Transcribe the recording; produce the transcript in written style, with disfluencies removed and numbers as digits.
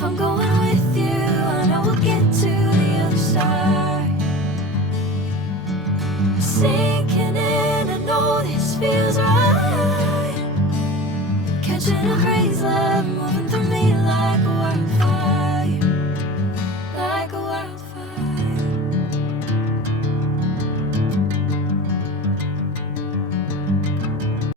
If I'm going with you, I know we'll get to the other side. Sinking in, I know this feels right. Catching a break.